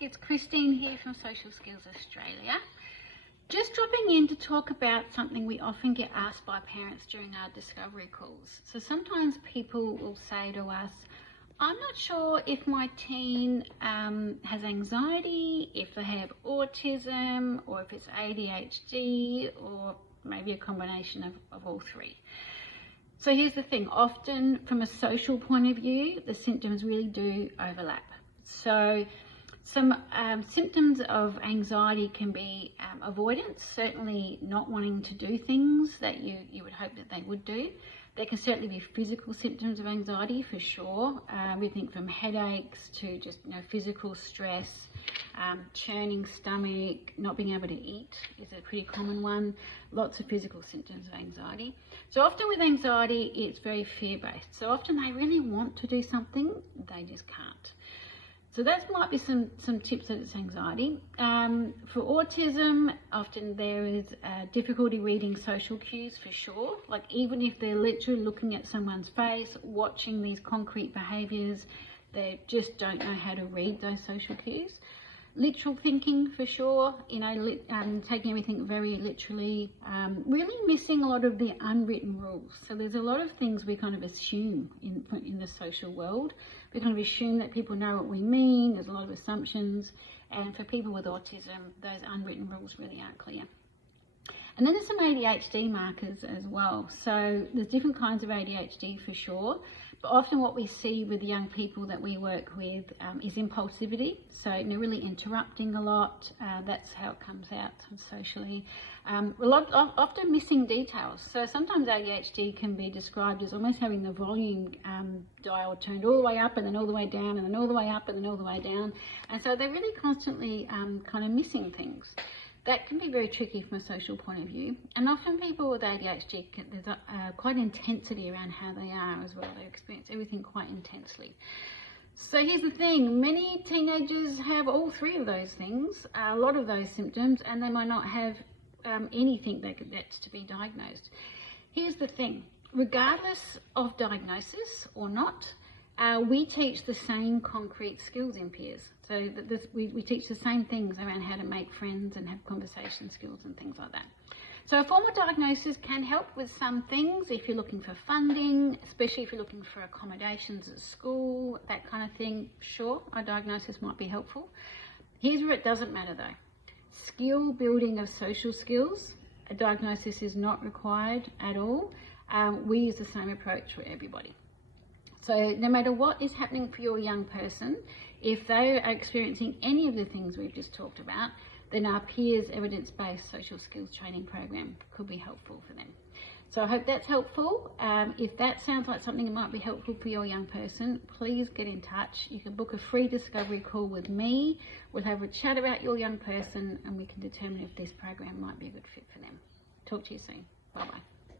it's Christine here from Social Skills Australia. Just dropping in to talk about something we often get asked by parents during our discovery calls. So sometimes people will say to us, I'm not sure if my teen has anxiety, if they have autism, or if it's ADHD, or maybe a combination of all three. So here's the thing, often from a social point of view, the symptoms really do overlap. So some symptoms of anxiety can be avoidance, certainly not wanting to do things that you would hope that they would do. There can certainly be physical symptoms of anxiety for sure. We think from headaches to just physical stress, churning stomach, not being able to eat is a pretty common one. Lots of physical symptoms of anxiety. So often with anxiety, it's very fear-based. So often they really want to do something, they just can't. So that might be some tips that it's anxiety. For autism, often there is difficulty reading social cues for sure. Like even if they're literally looking at someone's face, watching these concrete behaviours, they just don't know how to read those social cues. Literal thinking for sure, taking everything very literally, really missing a lot of the unwritten rules. So there's a lot of things we kind of assume in the social world. We kind of assume that people know what we mean. There's a lot of assumptions, and for people with autism, those unwritten rules really aren't clear. And then there's some ADHD markers as well. So there's different kinds of ADHD for sure, but often what we see with the young people that we work with is impulsivity. So really interrupting a lot. That's how it comes out socially. Often missing details. So sometimes ADHD can be described as almost having the volume dial turned all the way up and then all the way down and then all the way up and then all the way down. And so they're really constantly kind of missing things. That can be very tricky from a social point of view. And often people with ADHD, there's quite intensity around how they are as well. They experience everything quite intensely. So here's the thing, many teenagers have all three of those things, a lot of those symptoms, and they might not have anything that's to be diagnosed. Here's the thing, regardless of diagnosis or not, we teach the same concrete skills in peers. So we teach the same things around how to make friends and have conversation skills and things like that. So a formal diagnosis can help with some things if you're looking for funding, especially if you're looking for accommodations at school, that kind of thing. Sure, a diagnosis might be helpful. Here's where it doesn't matter though. Skill building of social skills, a diagnosis is not required at all. We use the same approach for everybody. So no matter what is happening for your young person, if they are experiencing any of the things we've just talked about, then our peers evidence-based social skills training program could be helpful for them. So I hope that's helpful. If that sounds like something that might be helpful for your young person, please get in touch. You can book a free discovery call with me. We'll have a chat about your young person and we can determine if this program might be a good fit for them. Talk to you soon. Bye-bye.